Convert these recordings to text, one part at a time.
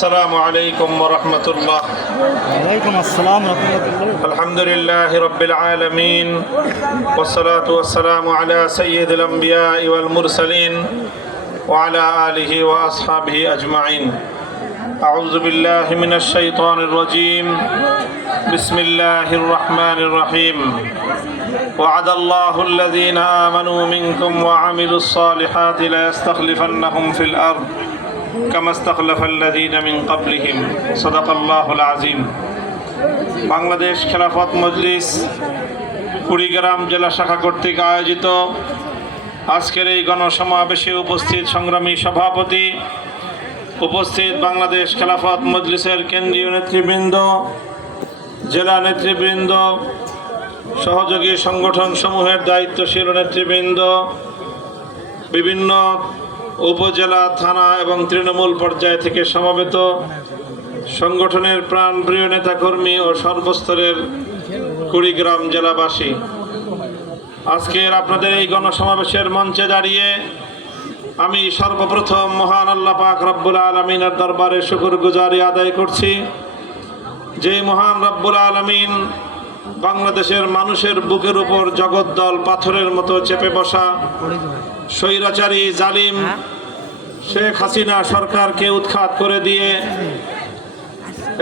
السلام عليكم ورحمة الله. وعليكم السلام ورحمة الله. الحمد لله رب العالمين والصلاة والسلام على سيد الأنبياء والمرسلين وعلى آله وأصحابه أجمعين. أعوذ بالله من الشيطان الرجيم. بسم الله الرحمن الرحيم. وعد الله الذين آمنوا منكم وعملوا الصالحات ليستخلفنهم في الأرض كما استخلف الذين من قبلهم صدق الله العظيم. বাংলাদেশ খেলাফত মজলিস কুড়িগ্রাম জেলা শাখা কর্তৃক আয়োজিত আজকের এই গণসমাবেশে উপস্থিত সংগ্রামী সভাপতি, উপস্থিত বাংলাদেশ খেলাফত মজলিসের কেন্দ্রীয় নেতৃবৃন্দ, জেলা নেতৃবৃন্দ, সহযোগী সংগঠন সমূহের দায়িত্বশীল নেতৃবৃন্দ, বিভিন্ন উপজেলা, থানা এবং তৃণমূল পর্যায় থেকে সমবেত সংগঠনের প্রাণপ্রিয় নেতাকর্মী ও সর্বস্তরের কুড়িগ্রাম জেলাবাসী, আজকের আপনাদের এই গণসমাবেশের মঞ্চে দাঁড়িয়ে আমি সর্বপ্রথম মহান আল্লাহ পাক রব্বুল আলামিনের দরবারে শুকরগুজারি আদায় করছি। যে মহান রব্বুল আলামিন বাংলাদেশের মানুষের বুকের উপর জগদ্দল পাথরের মতো চেপে বসা স্বৈরাচারী জালিম শেখ হাসিনা সরকারকে উৎখাত করে দিয়ে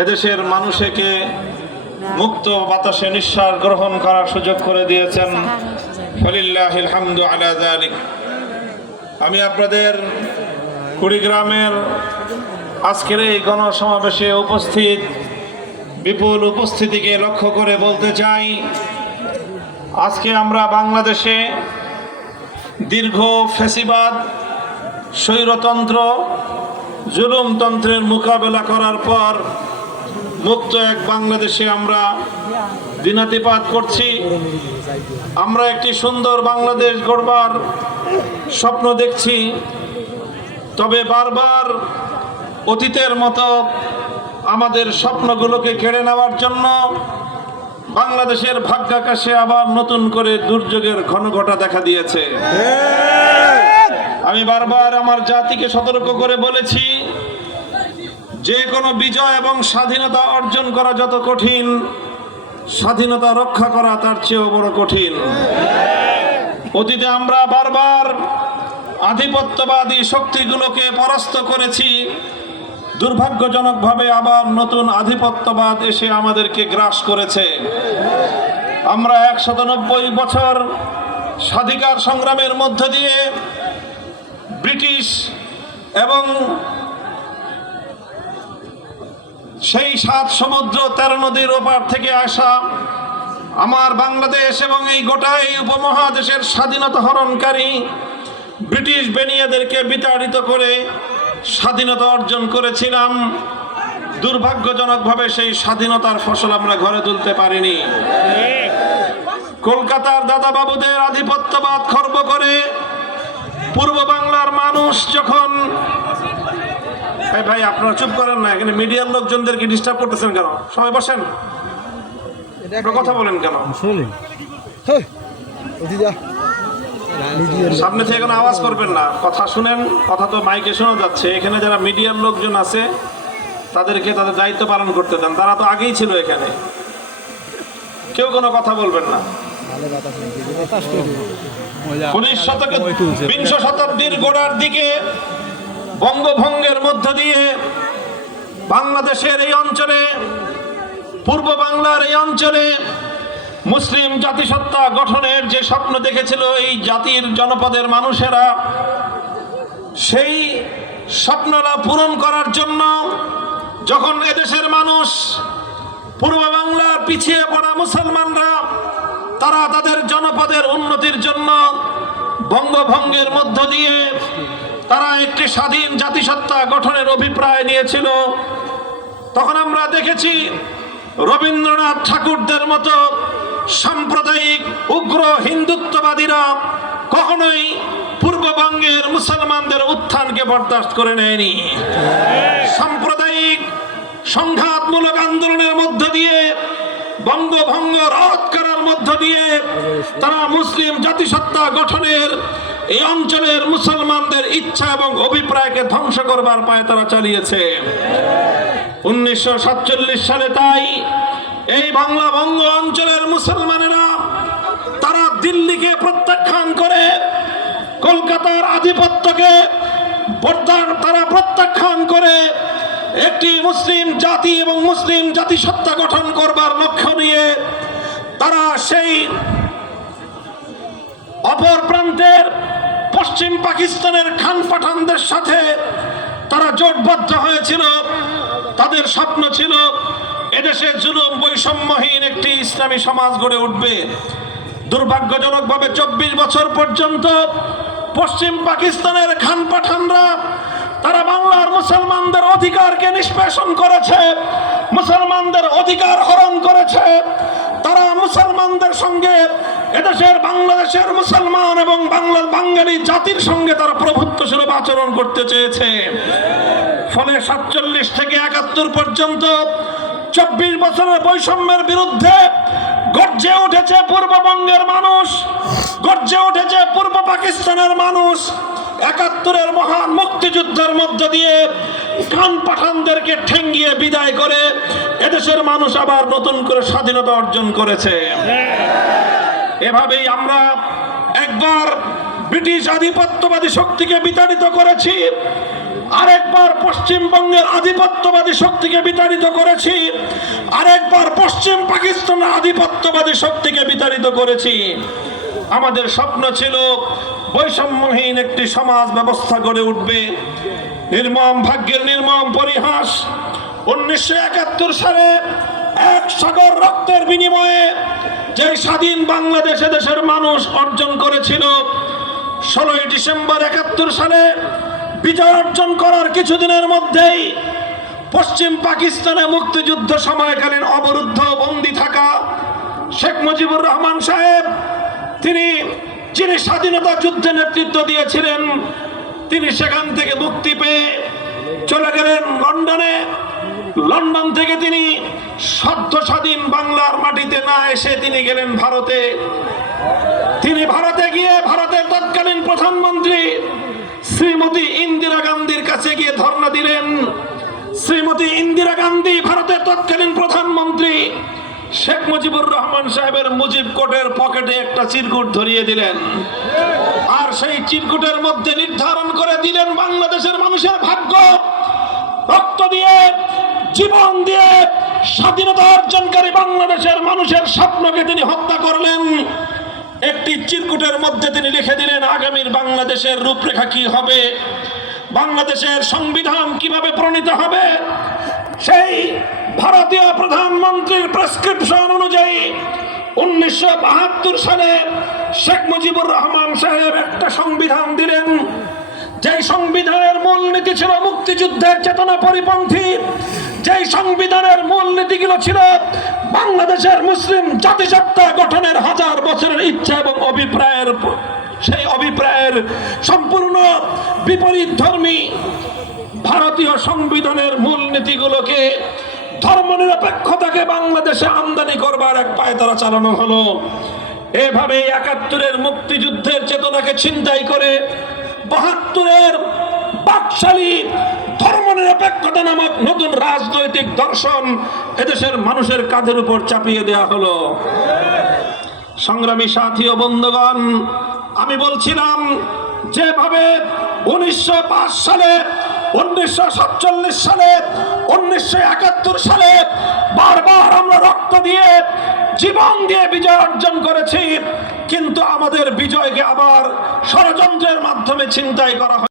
এদেশের মানুষকে মুক্ত বাতাসে নিঃশ্বাস গ্রহণ করার সুযোগ করে দিয়েছেন। ফালিল্লাহিল হামদু আলা যালিক। আমি আপনাদের কুড়িগ্রামের আজকের এই গণসমাবেশে উপস্থিত বিপুল উপস্থিতিকে লক্ষ্য করে বলতে চাই, আজকে আমরা বাংলাদেশে দীর্ঘ ফ্যাসিবাদ, স্বৈরতন্ত্র, জুলুমতন্ত্রের মোকাবেলা করার পর মুক্ত এক বাংলাদেশে আমরা দিনাতিপাত করছি। আমরা একটি সুন্দর বাংলাদেশ গড়বার স্বপ্ন দেখছি, তবে বারবার অতীতের মতো আমাদের স্বপ্নগুলোকে কেড়ে নেওয়ার জন্য বাংলাদেশের ভাগ্যাকাশে আবার নতুন করে দুর্যোগের ঘনঘটা দেখা দিয়েছে। আমি বারবার আমার জাতিকে সতর্ক করে বলেছি, যে কোনো বিজয় এবং স্বাধীনতা অর্জন করা যত কঠিন, স্বাধীনতা রক্ষা করা তার চেয়েও বড় কঠিন। অতীতে আমরা বারবার আধিপত্যবাদী শক্তিগুলোকে পরাস্ত করেছি, দুর্ভাগ্যজনকভাবে আবার নতুন আধিপত্যবাদ এসে আমাদেরকে গ্রাস করেছে। আমরা 190 বছর স্বাধিকার সংগ্রামের মধ্য দিয়ে ব্রিটিশ এবং সেই 7 সমুদ্র 13 নদীর ওপার থেকে আসা আমার বাংলাদেশ এবং এই গোটা এই উপমহাদেশের স্বাধীনতা হরণকারী ব্রিটিশ বেনিয়াদেরকে বিতাড়িত করে স্বাধীনতা অর্জন করেছিলাম। দুর্ভাগ্যজনকভাবে সেই স্বাধীনতার ফসল আমরা ঘরে তুলতে পারিনি। কলকাতার দাদাবাবুদের আধিপত্যবাদ খর্ব করে পূর্ব বাংলার মানুষ যখন, ভাই আপনারা চুপ করেন না, এখানে মিডিয়ার লোকজনদেরকে ডিস্টার্ব করতেছেন কেন? সবাই বসেন, কথা বলেন কেন? সামনে থেকে কোনো আওয়াজ করবেন না, কথা শুনেন, কথা তো মাইকে শোনা যাচ্ছে। এখানে যারা মিডিয়ার লোকজন আছে তাদেরকে তাদের দায়িত্ব পালন করতে দেন, তারা তো আগেই ছিল এখানে, কেউ কোনো কথা বলবেন না। 19 শতকে 20 শতাব্দীর গোড়ার দিকে বঙ্গভঙ্গের মধ্য দিয়ে বাংলাদেশের এই অঞ্চলে, পূর্ব বাংলার এই অঞ্চলে মুসলিম জাতিসত্তা গঠনের যে স্বপ্ন দেখেছিল এই জাতির জনপদের মানুষেরা, সেই স্বপ্নটা পূরণ করার জন্য যখন এদেশের মানুষ, পূর্ব বাংলার পিছিয়ে পড়া মুসলমানরা, তারা তাদের জনপদের উন্নতির জন্য বঙ্গভঙ্গের মধ্য দিয়ে তারা একটি স্বাধীন জাতিসত্তা গঠনের অভিপ্রায় নিয়েছিল, তখন আমরা দেখেছি রবীন্দ্রনাথ ঠাকুরদের মতো সাম্প্রদায়িক উগ্র হিন্দুত্ববাদীরা কখনোই পূর্ববঙ্গের মুসলমানদের উত্থানকে বরদাস্ত করে নেয়নি। সাম্প্রদায়িক সংঘাতমূলক আন্দোলনের মধ্য দিয়ে, বঙ্গভঙ্গ রদ করার মধ্য দিয়ে তারা মুসলিম জাতিসত্তা গঠনের এই অঞ্চলের মুসলমানদের ইচ্ছা এবং অভিপ্রায়কে ধ্বংস করবার পায়তারা চালিয়েছে। 1947 সালে তাই এই বাংলা বঙ্গ অঞ্চলের মুসলমানেরা তারা দিল্লিকে প্রত্যাখ্যান করে কলকাতার আধিপত্যকে তারা প্রত্যাখ্যান করে একটি মুসলিম জাতি এবং মুসলিম জাতিসত্তা গঠন করবার লক্ষ্য নিয়ে তারা সেই অপর প্রান্তের পশ্চিম পাকিস্তানের খান পাঠানদের সাথে তারা জোটবদ্ধ হয়েছিল। তাদের স্বপ্ন ছিল এদেশে জুলুম বৈষম্যহীন একটি ইসলামী সমাজ গড়ে উঠবে। দুর্ভাগ্যজনকভাবে 24 বছর পর্যন্ত পশ্চিম পাকিস্তানের খান পাঠানরা তারা বাংলার মুসলমানদের অধিকারকে নিষ্পেষণ করেছে, মুসলমানদের অধিকার হরণ করেছে। তারা মুসলমানদের সঙ্গে এদেশের বাংলাদেশের মুসলমান এবং বাঙালি জাতির সঙ্গে তারা প্রভুত্বসুলভ আচরণ করতে চেয়েছে। ফলে 47 থেকে 71 পর্যন্ত 24 বছরের বৈষম্যের বিরুদ্ধে গর্জে উঠেছে পূর্ববঙ্গের মানুষ, গর্জে উঠেছে পূর্ব পাকিস্তানের মানুষ। 71-এর মহান মুক্তিযুদ্ধের মধ্য দিয়ে খান পাঠানদেরকে ঠেঙ্গিয়ে বিদায় করে এদেশের মানুষ আবার নতুন করে স্বাধীনতা অর্জন করেছে। এভাবেই আমরা একবার ব্রিটিশ আধিপত্যবাদী শক্তিকে বিতাড়িত করেছি, আরেকবার পশ্চিমবঙ্গের আধিপত্যবাদী শক্তিকে বিতাড়িত করেছি, আরেকবার পশ্চিম পাকিস্তানের আধিপত্যবাদী শক্তিকে বিতাড়িত করেছি। আমাদের স্বপ্ন ছিল বৈষম্যহীন একটি সমাজ ব্যবস্থা গড়ে উঠবে। নির্মম ভাগ্যের নির্মম পরিহাস, 1971 সালে এক সাগর রক্তের বিনিময়ে যে স্বাধীন বাংলাদেশ দেশের মানুষ অর্জন করেছিল, 16 ডিসেম্বর 71 সালে বিজয় অর্জন করার কিছুদিনের মধ্যেই পশ্চিম পাকিস্তানে মুক্তিযুদ্ধ সময়কালীন অবরুদ্ধ বন্দী থাকা শেখ মুজিবুর রহমান সাহেব, যিনি স্বাধীনতা যুদ্ধে নেতৃত্ব দিয়েছিলেন, তিনি সেখান থেকে মুক্তি পেয়ে চলে গেলেন লন্ডনে। লন্ডন থেকে তিনি সদ্য স্বাধীন বাংলার মাটিতে না এসে তিনি গেলেন ভারতে। তিনি ভারতে গিয়ে ভারতের তৎকালীন প্রধানমন্ত্রী শ্রীমতী ইন্দিরা গান্ধীর কাছে গিয়ে ধর্ণা দিলেন। শ্রীমতী ইন্দিরা গান্ধী ভারতের তৎকালীন প্রধানমন্ত্রী শেখ মুজিবুর রহমান সাহেবের মুজিব কোটের পকেটে একটা চিরকুট ধরিয়ে দিলেন, আর সেই চিরকুটের মধ্যে নির্ধারণ করে দিলেন বাংলাদেশের মানুষের ভাগ্য। রক্ত দিয়ে, জীবন দিয়ে স্বাধীনতা অর্জনকারী বাংলাদেশের মানুষের স্বপ্নকে তিনি হত্যা করলেন। একটি চিরকুটের মধ্যে তিনি লিখে দিলেন আগামীর বাংলাদেশের রূপরেখা কি হবে, বাংলাদেশের সংবিধান কিভাবে প্রণীত হবে। সেই ভারতীয় প্রধানমন্ত্রীর প্রেসক্রিপশন অনুযায়ী 1972 সালে শেখ মুজিবুর রহমান সাহেব একটা সংবিধান দিলেন, যেই সংবিধানের মূলনীতি ছিল মুক্তিযুদ্ধের চেতনা পরিপন্থী, যেই সংবিধানের মূলনীতিগুলো ছিল বাংলাদেশের মুসলিম জাতিসত্তা গঠনের 1000 বছরের ইচ্ছা এবং অভিপ্রায়ের, সেই অভিপ্রায়ের সম্পূর্ণ বিপরীত ধর্মী ভারতীয় সংবিধানের মূলনীতিগুলোকে, ধর্মনিরপেক্ষতাকে বাংলাদেশে আমদানি করবার এক পায়তারা চালানো হলো। এভাবে 71-এর মুক্তিযুদ্ধের চেতনাকে ছিনতাই করে 72-এর বাকশালী ধর্মনিরপেক্ষতা নামক নতুন রাজনৈতিক দর্শন এদেশের মানুষের কাঁধের উপর চাপিয়ে দেওয়া হলো। সংগ্রামী সাথী ও বন্ধুগণ, আমি বলছিলাম যেভাবে 1905 সালে, 1947 সালে, 1971 সালে বারবার আমরা রক্ত দিয়ে, জীবন দিয়ে বিজয় অর্জন করেছি, কিন্তু আমাদের বিজয়কে আবার ষড়যন্ত্রের মাধ্যমে ছিনতাই করা হয়।